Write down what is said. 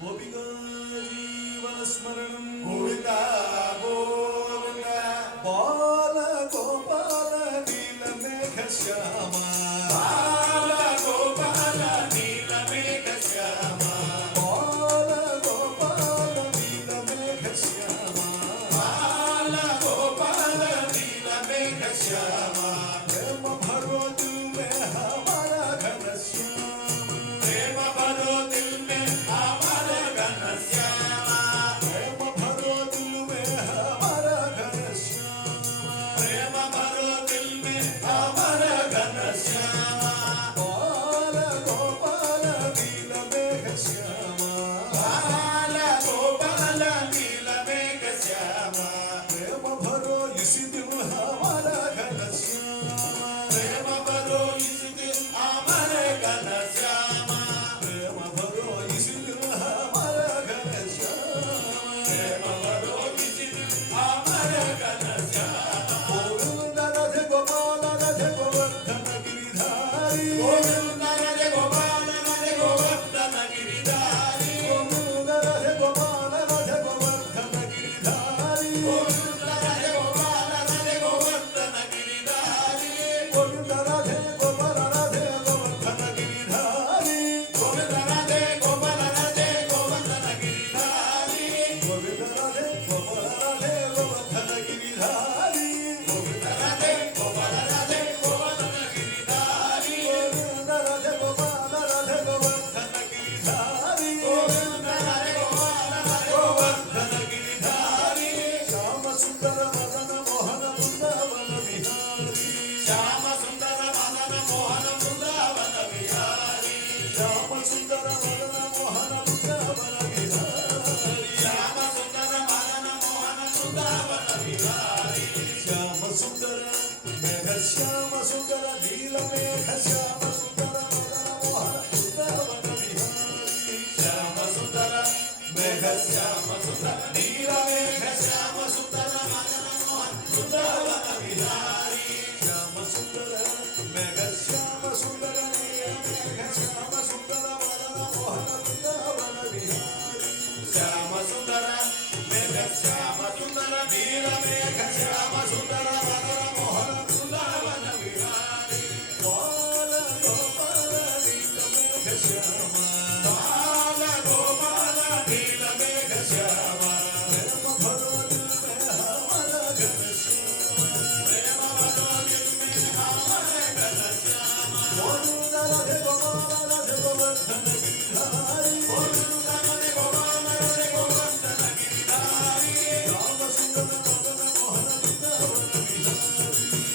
गोपिका जीवनस्मरणं गोविन्द गोविन्द बाल गोपाल नीलमेघश्यामा बाल गोपाल नीलमेघश्यामा बाल गोपाल नीलमेघश्यामा बाल गोपाल नीलमेघश्यामा प्रेम भरो दिल में हमारा घनश्याम प्रेम भरो दिल में हमारे घनश्यामा प्रेम भरो दिल में हमारा घनश्याम प्रेम भरो दिल में हमारे घनश्यामा बाल गोपाल नीलमेघश्यामा बाल गोपाल नीलमेघश्यामा प्रेम भरो इसी दिल हमारा घनश्याम प्रेम भरो इस दिल हमारे घनश्यामा प्रेम भरो इसी दिल हमारा घनश्याम प्रेम भरो इस दिल हमारे घनश्यामा गोविंद राधे गोपाल राधे गोवर्धन गिरिधारी गोविंद राधे गोपाल राधे गोवर्धन गिरिधारी गोविंद राधे गोपाल राधे गोवर्धन गिरिधारी गोविंद राधे गोपाल राधे गोवर्धन गिरिधारी गोविंद राधे गोपाल राधे गोवर्धन गिरिधारी गोविंद राधे गोपाल राधे गोवर्धन गिरिधारी गोविंद राधे गोपाल राधे गोवर्धन गिरिधारी गोविंद राधे गोपाल राधे गोवर्धन गिरिधारी गोविंद राधे गोपाल राधे गोवर्धन गिरिधारी गोविंद राधे गोपाल राधे गोवर्धन गिरिधारी श्याम सुंदर मदन मोहन वृंदावन बिहारी श्याम सुंदर मदन मोहन वृंदावन बिहारी श्याम सुंदर मदन मोहन वृंदावन बिहारी श्याम सुंदर मदन मोहन वृंदावन बिहारी श्याम सुंदर मेघ श्याम सुंदर नील मेघ श्याम सुंदर मदन मोहन वृंदावन बिहारी श्याम सुंदर मेघ श्याम सुंदर नील मेघ श्याम सुंदर मदन मोहन वृंदावन बिहारी श्याम सुंदर मेघ श्याम सुंदर नील मेघ श्याम सुंदर मदन मोहन वृंदावन बिहारी श्याम सुंदर मेघ श्याम सुंदर नील मेघ श्याम सुंदर मदन मोहन वृंदावन बिहारी बाल गोपाल नील मेघ श्यामा बाल गोपाल नील मेघ श्यामा प्रेम भरो दिल में हमारा घनश्याम प्रेम भरो दिल में हमारे घनश्यामा गोविंद राधे गोपाल राधे गोवर्धन गिरिधारी गोविंद राधे गोपाल राधे गोवर्धन गिरिधारी श्याम सुंदर मदन मोहन वृंदावन बिहारी